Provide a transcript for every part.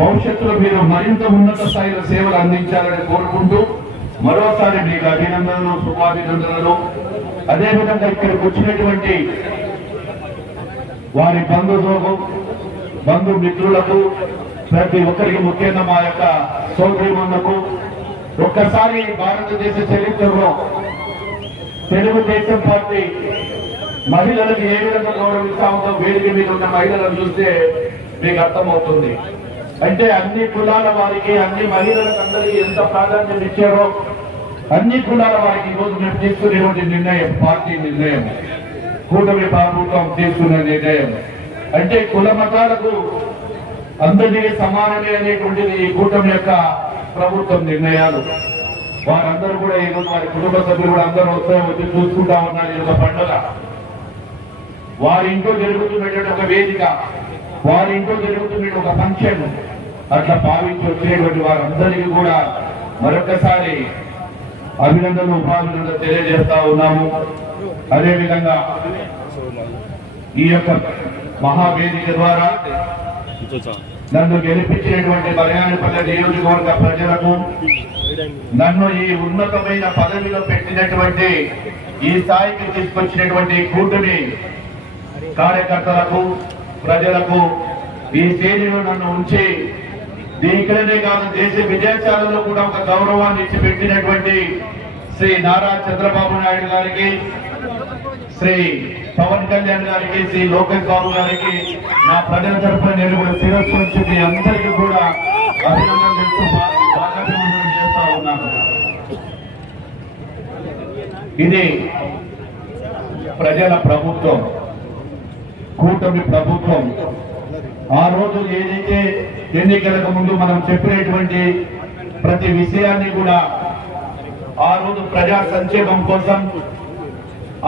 భవిష్యత్తులో మీరు మరింత ఉన్నత స్థాయిలో సేవలు అందించాలని కోరుకుంటూ మరోసారి మీకు అభినందనలు, శుభాభినందనలు. అదేవిధంగా ఇక్కడికి వచ్చినటువంటి వారి బంధు మిత్రులకు, ప్రతి ఒక్కరికి, ముఖ్యంగా మా యొక్క సోదరీమణులకు ఒక్కసారి భారతదేశ చరిత్రలో తెలుగుదేశం పార్టీ మహిళలకు ఏ విధంగా గౌరవిస్తా ఉందో వేదిక మీద ఉన్న మహిళలను చూస్తే మీకు అర్థమవుతుంది. అంటే అన్ని కులాల వారికి, అన్ని మహిళలకు అందరికీ ఎంత ప్రాధాన్యత ఇచ్చారో అన్ని కులాల వారికి ఈరోజు మేము తీసుకునేటువంటి నిర్ణయం, పార్టీ నిర్ణయం, కూటమి ప్రభుత్వం తీసుకున్న నిర్ణయం. అంటే కుల మతాలకు అందరికీ సమానమే అనేటువంటిది ఈ కూటమి యొక్క ప్రభుత్వం నిర్ణయాలు. వారందరూ కూడా ఈరోజు వారి కుటుంబ సభ్యులు కూడా అందరూ వచ్చి చూసుకుంటా ఉన్నారు. ఈ యొక్క పండుగ వారి ఇంట్లో జరుగుతున్నటువంటి ఒక వేదిక, వారి ఇంట్లో జరుగుతున్న ఒక ఫంక్షన్ అట్లా భావించి వచ్చేటువంటి వారందరికీ కూడా మరొకసారి అభినందనలు, ఉపాభినందనలు తెలియజేస్తా ఉన్నాము. అదేవిధంగా ఈ యొక్క మహావేదిక ద్వారా నన్ను గెలిపించినటువంటి మర్యాదపల్లె నియోజకవర్గ ప్రజలకు, నన్ను ఈ ఉన్నతమైన పదవిలో పెట్టినటువంటి, ఈ స్థాయికి తీసుకొచ్చినటువంటి కూటమి కార్యకర్తలకు, ప్రజలకు, ఈ స్టేజీలో నన్ను ఉంచి ఇక్కడనే కాదు దేశ విదేశాలలో కూడా ఒక గౌరవాన్ని ఇచ్చి పెట్టినటువంటి శ్రీ నారా చంద్రబాబు నాయుడు గారికి, శ్రీ పవన్ కళ్యాణ్ గారికి, శ్రీ లోకేష్ బాబు గారికి నా ప్రజల తరఫున నేను కూడా శిరస్సు వచ్చి మీ అందరికీ కూడా అభినందనలు చేస్తా ఉన్నాను. ఇది ప్రజల ప్రభుత్వం, కూటమి ప్రభుత్వం. ఆ రోజు ఏదైతే ఎన్నికలకు ముందు మనం చెప్పినటువంటి ప్రతి విషయాన్ని కూడా ఆ రోజు ప్రజా సంక్షేమం కోసం,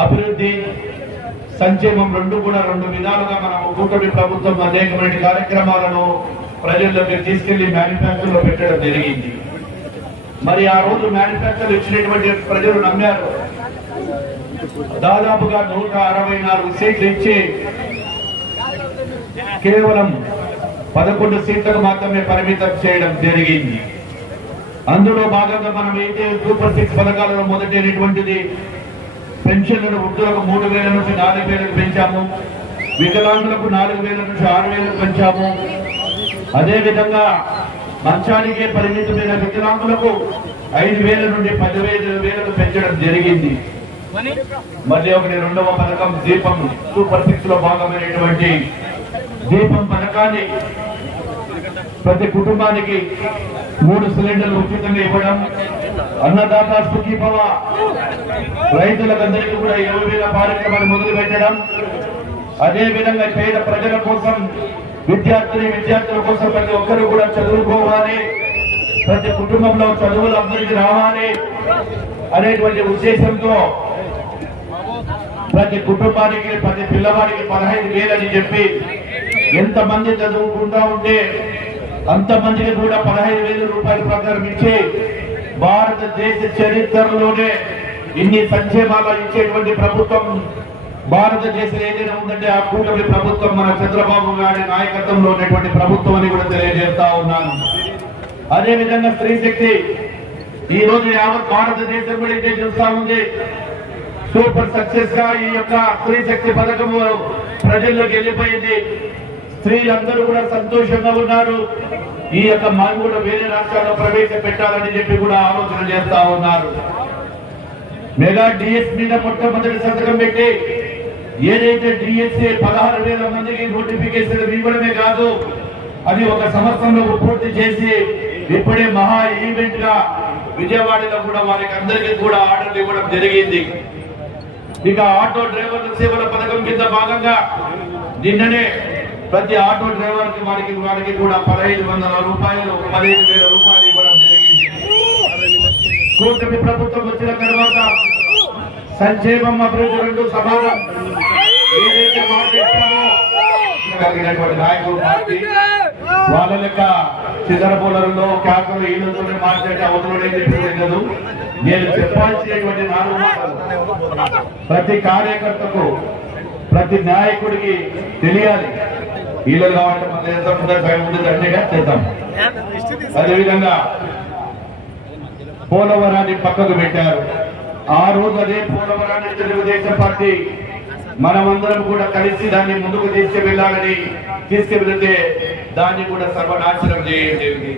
అభివృద్ధి, సంక్షేమం రెండు విధాలుగా మనం కూటమి ప్రభుత్వం అనేకమైన కార్యక్రమాలను ప్రజల్లోకి తీసుకెళ్లి మేనిఫెస్టోలో పెట్టడం జరిగింది. మరి ఆ రోజు మేనిఫెస్టోలో ఇచ్చినటువంటి ప్రజలు నమ్మారు. దాదాపుగా 164 సీట్లు ఇచ్చి కేవలం 11 సీట్లకు మాత్రమే పరిమితం చేయడం జరిగింది. అందులో భాగంగా మనం అయితే సూపర్ 6 పథకాలలో మొదటైనటువంటిది పెన్షన్లను వృద్ధులకు 3,000 నుంచి 4,000 పెంచాము, వికలాంగులకు 4,000 నుంచి 6,000 పెంచాము. అదేవిధంగా మంచానికే పరిమితమైన వికలాంగులకు 5,000 నుండి 10,000 పెంచడం జరిగింది. మళ్ళీ ఒకటి రెండవ పథకం దీపం, సూపర్ 6 లో భాగమైనటువంటి దీపం పథకాన్ని ప్రతి కుటుంబానికి 3 సిలిండర్లు ఉచితంగా ఇవ్వడం, అన్నదాత సుఖీభవ, రైతులందరికీ కూడా 20,000 కార్యక్రమాన్ని మొదలు పెట్టడం, అదేవిధంగా పేద ప్రజల కోసం, విద్యార్థుల కోసం ప్రతి ఒక్కరు కూడా చదువుకోవాలి, ప్రతి కుటుంబంలో చదువులు అందరికీ రావాలి అనేటువంటి ఉద్దేశంతో ప్రతి కుటుంబానికి, ప్రతి పిల్లవాడికి 15,000 అని చెప్పి ఎంతమంది చదువుకుంటా ఉంటే అంతమందికి కూడా 15,000 రూపాయల ప్రకారం ఇచ్చి భారతదేశ చరిత్రలోనే ఇన్ని సంక్షేమాలు ఇచ్చేటువంటి ప్రభుత్వం భారతదేశంలో ఏదైనా ఉందంటే ఆ కూటమి ప్రభుత్వం, మన చంద్రబాబు గారి నాయకత్వంలో ఉన్నటువంటి ప్రభుత్వం అని కూడా తెలియజేస్తా ఉన్నాను. అదేవిధంగా స్త్రీ శక్తి ఈ రోజు యావత్ భారతదేశం కూడా ఇదే చూస్తా ఉంది. సూపర్ సక్సెస్ గా ఈ యొక్క స్త్రీ శక్తి పథకం ప్రజల్లోకి వెళ్ళిపోయింది. స్త్రీలందరూ కూడా సంతోషంగా ఉన్నారు. ఈ యొక్క మనం కూడా వేరే రాష్ట్రాల్లో ప్రవేశపెట్టాలని చెప్పి కూడా ఆలోచన చేస్తా ఉన్నారు. మెగా డిఎస్ మీద మొట్టమొదటి సంతకం పెట్టి ఏదైతే డిఎస్ఏ 16,000 మందికి నోటిఫికేషన్ ఇవ్వడమే కాదు, అది ఒక సంవత్సరంలో పూర్తి చేసి ఇప్పుడే మహా ఈవెంట్ గా విజయవాడలో కూడా వారికి అందరికీ కూడా ఆర్డర్లు ఇవ్వడం జరిగింది. ఇక ఆటో డ్రైవర్ల సేవల పథకం కింద భాగంగా నిన్ననే ప్రతి ఆటో డ్రైవర్ కి వారికి కూడా 1,500 రూపాయలు, 15,000 రూపాయలు ఇవ్వడం జరిగింది. కూటమి ప్రభుత్వం వచ్చిన తర్వాత సంక్షేమం, అభివృద్ధి రెండు సమానం. ఏదైతే మాట ఇస్తామో కలిగినటువంటి నాయకులు పార్టీ వాళ్ళ లెక్క చిల్లరబోలరులో క్యాకులు ఈళ్ళతోనే మాట్లాడే అవసరం లేదు. నేను చెప్పాల్సినటువంటి 4 మాటలు ప్రతి కార్యకర్తకు, ప్రతి నాయకుడికి తెలియాలి. వీళ్ళు కావాలంటే మన చేస్తాం ముందు అన్నిగా చేద్దాం. అదేవిధంగా పోలవరాన్ని పక్కకు పెట్టారు. ఆ రోజు అదే పోలవరాన్ని తెలుగుదేశం పార్టీ మనమందరం కూడా కలిసి దాన్ని ముందుకు తీసుకువెళ్తే దాన్ని కూడా సర్వనాశనం చేయండి.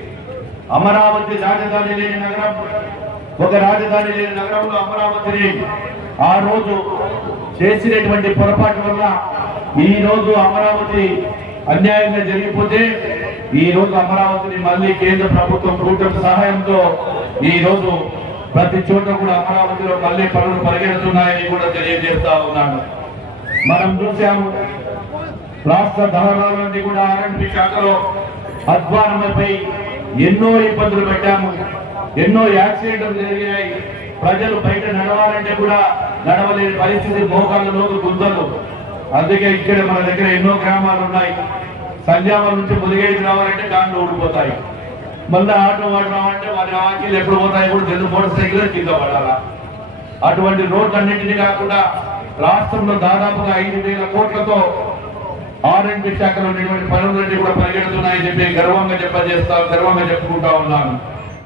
అమరావతి రాజధాని లేని నగరం, ఒక రాజధాని లేని నగరంలో అమరావతిని ఆ రోజు చేసినటువంటి పొరపాటు వల్ల ఈ రోజు అమరావతి అన్యాయంగా జరిగిపోతే ఈ రోజు అమరావతిని మళ్ళీ కేంద్ర ప్రభుత్వం కూటమి సహాయంతో ఈ రోజు ప్రతి చోట కూడా అమరావతిలో మళ్ళీ పనులు పరిగెడుతున్నాయని కూడా తెలియజేస్తా ఉన్నాను. మనం చూసాము రాష్ట్ర ధరలన్నీ కూడా ఆర్ఎండ్బి శాఖలో అధ్వానమైపై ఎన్నో ఇబ్బందులు పెట్టాము, ఎన్నో యాక్సిడెంట్లు జరిగాయి. ప్రజలు బయట నడవాలంటే కూడా నడవలేని పరిస్థితి, మోకాళ్ళలోకి గుంతలు. అందుకే ఇక్కడ మన దగ్గర ఎన్నో గ్రామాలు ఉన్నాయి. సంజామల నుంచి ముదిగేడికి రావాలంటే కాళ్ళు ఊడిపోతాయి. మళ్ళీ ఆటో వాడు రావాలంటే వారి ఆకిలు ఎప్పుడు పోతాయి కూడా తెలుగు మోటార్ సైకిల్ కింద పడాలా. అటువంటి రోడ్లన్నింటినీ కాకుండా రాష్ట్రంలో దాదాపుగా 5,000 కోట్లతో ఆర్ఎండ్బి శాఖలో ఉన్నటువంటి పనులన్నీ కూడా పరిగెడుతున్నాయని చెప్పి గర్వంగా చెప్పుకుంటా ఉన్నాను.